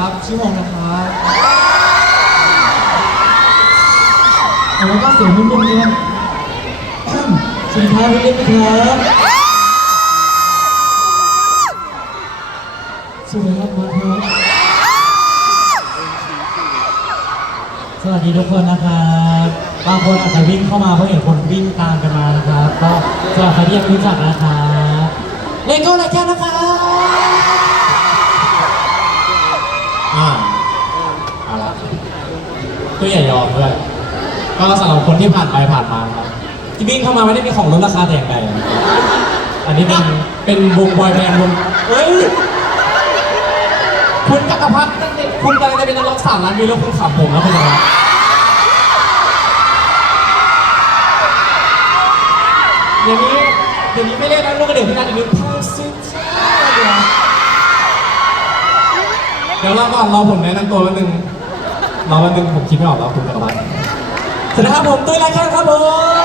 ครับ ชื่อโฮงนะครับแล้วก็เสียงนุ่มๆเนี่ยสวัสดีครับพี่เล็กนะครับสวัสดีครับมาครับสวัสดีทุกคนนะครับบางคนอาจจะวิ่งเข้ามาเพราะเห็นคนวิ่งตามกันมานะครับ ก็สำหรับใครที่ยังไม่รู้จักนะครับเลโก้ไลแคนนะครับ อ่าเอาละ ก็อย่ายอมด้วยก็สำหรับคนที่ผ่านไปผ่านมาครับที่วิ่งเข้ามาไม่ได้มีของลดราคาแต่อย่างใดอันนี้เป็นเป็นวงบอยแบนด์วงเฮ้ยคุณจักพัฒน์นั่นเองคุณกำลังจะเป็นนักร้องสามล้านวิวแล้วคุณขำผมแล้วคุณจะอย่างนี้อย่างนี้ไม่เรียกนักร้องกระเดื่องพี่นัทอย่างนี้พาสุดท้ายเลยเดี๋ยวเรอก่อนรอผมแนะนำตัวแป๊บนึง รอแป๊บนึงผมคิดไม่ออกแล้วคุณจักรพัฒน์สวัสดีครับผมตุ้ยไรแค่ครับผม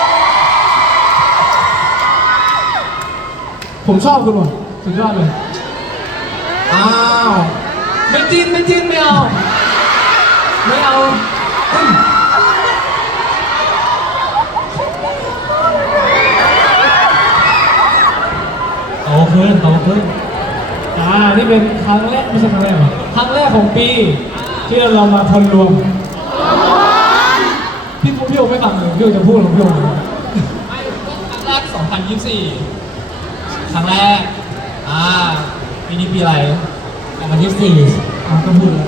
ผมชอบคุณว่ะสุดยอดเลย อ้าว ไม่จินไม่จินไม่เอา ไม่เอาอืมโตขึ้นโตขึ้นอ่า นี่เป็นครั้งแรกไม่ใช่ครั้งแรกหรอครั้งแรกของปี ที่เรามาพลรวมพี่พูดพี่โอไม่ฟังเลยพี่โอจะพูดของพี่โอครั้งแรก2024 ครั้งแรก อ่าปีนี้ปีอะไรวันที่สี่อ่าก็พูดแล้ว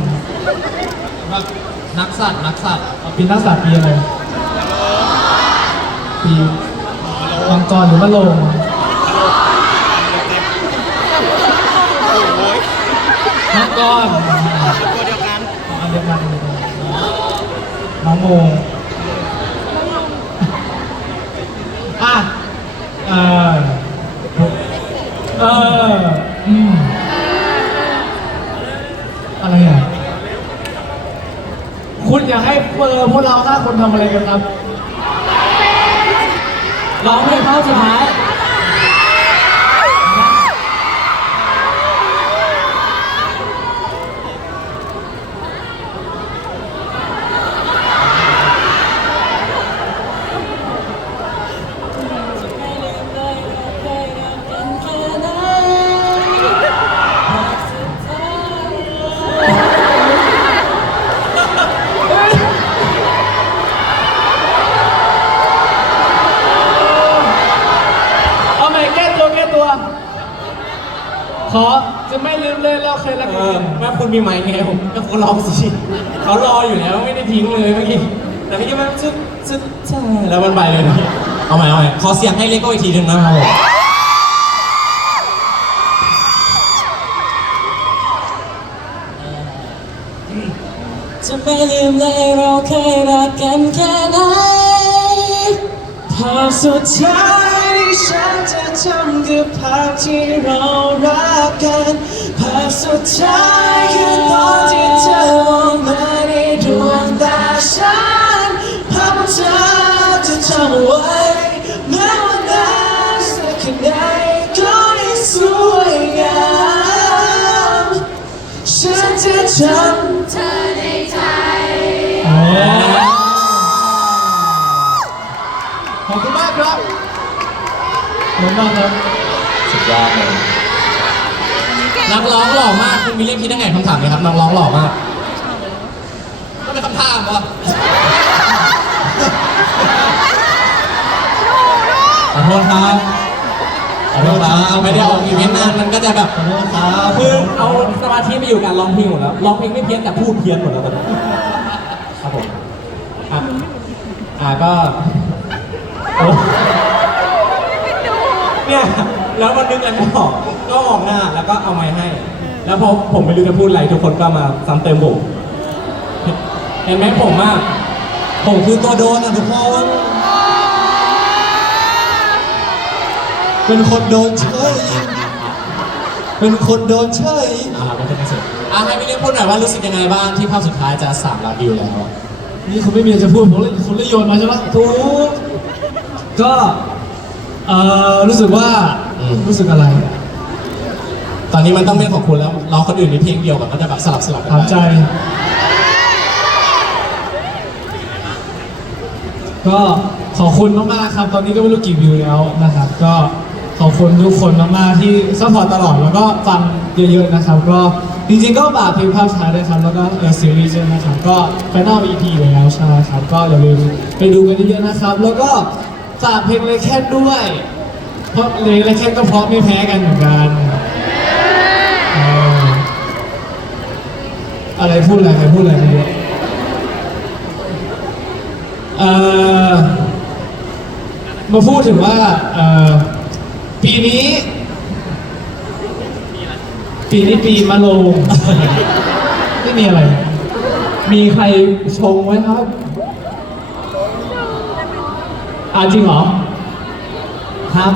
แบบนักสัตว์นักสัตว์ปีนักศาสตร์ปีอะไรปีมังกรหรือมะโรงมังกร ตัวเดียวกันอันเดียวกันอันเดียน้องโมอะเออเอออืมอะไรอะ คุณอยากให้เออพวกเราห้าคนทำอะไรกันครับ ร้องเพลงเพราสุดท้าย ลืมเลยเราเคยรักเอกันอแม่คุณมีไมค์ไงผมก็คุณลองสิเขารออยู่แล้วไม่ได้ทิ้งเลยเมื่อกี้แต่เมื่อกี้มันซึ๊ดซึ๊ดใช่แล้วมันไปเลยนะเอาใหม่เอาใหม่ขอเสียงให้เลโก้อีกทีหนึ่งนะครับผมจะไม่ลืมเลยเราเคยรักกันแค่ไหนภาพสุดท้ายที่ฉันจะจำคือภาพที่เรารักกัน ภาพสุดท้ายคือตอนที่เธอมองมาในดวงตาฉันภาพของเธอจะจำเอาไว้แม้ว่านานสักแค่ไหนก็ยังสวยงามฉันจะจำเธอในใจ ขอบคุณมากครับขอบคุณมากครับ สุดยอดเลย นักร้องหล่อมากคุณมีเรื่องคิดยังไงคำถามนี้ครับนักร้องหล่อมากก็เป็นคำถามวะขอโทษครับขอโทษครับไม่ได้ออกอีเวนต์นานมันก็จะแบบขอโทษครับคือเอาสมาธิไปอยู่การร้องเพลงหมดแล้วร้องเพลงไม่เพี้ยนแต่พูดเพี้ยนหมดแล้วตอนนี้ครับผมอะอะก็โอ้เนี่ยแล้วมันนึกอะไรไม่ออกก็มองหน้าแล้ว ก็เอาไม้ให้ แล้วพอผมไม่รู้จะพูดอะไรทุกคนก็มาซ้ำเติมผม เห็นไหมผมอะผมคือตัวโดนอะทุกคนเป็นคนโดนเฉยเป็นคนโดนเฉยอ่าไม่เป็นไรเสร็จอะให้พี่เล็กพูดหน่อยว่ารู้สึกยังไงบ้างที่ภาพสุดท้ายจะสามล้านวิวแล้ว นี่คุณไม่มีอะไรจะพูดผมเลยคุณเลยโยนมาใช่ไหมถูกก็ เอ่อ รู้สึกว่าอืมรู้สึกอะไร ตอนนี้มันต้องเป็นของคุณแล้วเราคนอื่นมีเพลงเดียวกันก็จะแบบสลับสลับกันถามใจก็ขอบคุณมากๆครับ ตอนนี้ก็ไม่รู้กี่วิวแล้วนะครับ ก็ขอบคุณทุกคนมากๆที่ซัพพอร์ตตลอดแล้วก็ฟังเยอะๆนะครับ ก็จริงๆก็ฝากเพลงภาพช้าด้วยครับแล้วก็เออซีรีส์ด้วยนะครับ ก็ Final EP แล้วใช่ไหมครับ ก็อย่าลืมไปดูกันเยอะๆนะครับ แล้วก็ฝากเพลงเลยแค่ด้วย เพราะเลยเลยแค่ก็เพราะไม่แพ้กันเหมือนกัน อะไรพูดอะไรใครพูดอะไรไม่รู้เอ่อมาพูดถึงว่าเอ่อปีนี้ ปีนี้ปีมะโรงไม่มีอะไร มีใครชงไหมครับอาจริงเหรอครับ